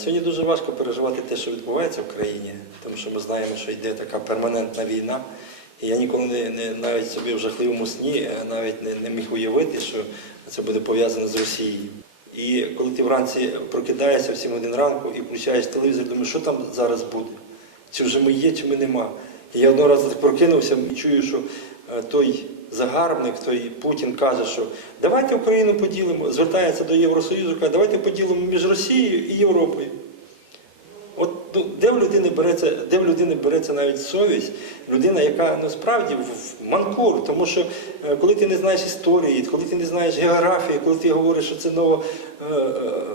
Сьогодні дуже важко переживати те, що відбувається в країні, тому що ми знаємо, що йде така перманентна війна. І я ніколи не, не навіть собі в жахливому сні е, навіть не, не міг уявити, що це буде пов'язано з Росією. І коли ти вранці прокидаєшся в 7 годин ранку і включаєш телевізор, думаєш, що там зараз буде? Чи вже ми є, чи ми нема. Я одного разу прокинувся і чую, що е, той загарбник, той Путін каже, що давайте Україну поділимо, звертається до Євросоюзу, каже, давайте поділимо між Росією і Європою. От ну, де в людини береться, де в людини береться навіть совість, людина, яка насправді в в манкур, тому що е, коли ти не знаєш історії, коли ти не знаєш географії, коли ти говориш, що це нова е, е,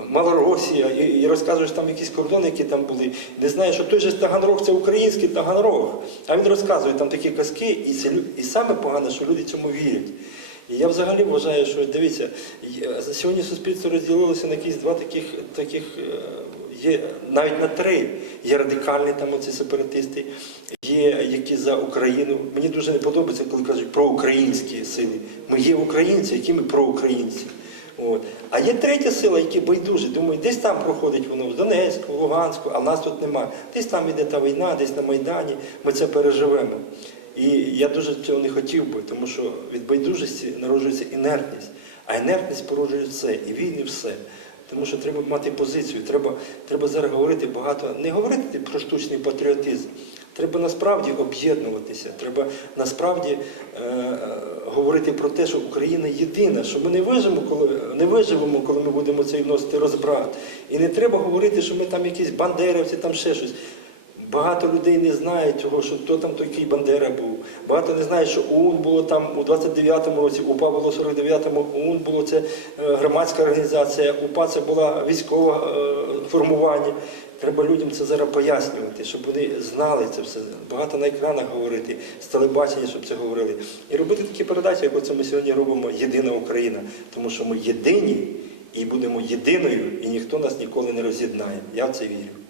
Малоросія, і, і розказуєш там якісь кордони, які там були, не знаєш, що той же Таганрог це український Таганрог. А він розказує там такі казки, і, це, і саме погане, що люди цьому вірять. І я взагалі вважаю, що дивіться, є- сьогодні суспільство розділилося на якісь два таких, таких е, є навіть на три. Є радикальні там оці сепаратисти, є які за Україну. Мені дуже не подобається, коли кажуть про українські сили. Ми є українці, які ми проукраїнці. От. А є третя сила, які байдужі. Думаю, десь там проходить воно в Донецьку, в Луганську, а в нас тут немає. Десь там іде та війна, десь на Майдані. Ми це переживемо. І я дуже цього не хотів би, тому що від байдужості народжується інертність, а інертність породжує все, і війни все. Тому що треба мати позицію, треба, треба зараз говорити багато, не говорити про штучний патріотизм. Треба насправді об'єднуватися, треба насправді е, е, говорити про те, що Україна єдина, що ми не виживемо, коли не виживемо, коли ми будемо цей вносити розбрат. І не треба говорити, що ми там якісь бандерівці, там ще щось. Багато людей не знають цього, що хто там такий Бандера був. Багато не знають, що ОУН було там у 29-му році, УПА було у 49-му, ОУН було це е, громадська організація, УПА це була військове формування. Треба людям це зараз пояснювати, щоб вони знали це все. Багато на екранах говорити, з телебачення, щоб це говорили. І робити такі передачі, як оце ми сьогодні робимо Єдина Україна, тому що ми єдині і будемо єдиною, і ніхто нас ніколи не роз'єднає. Я в це вірю.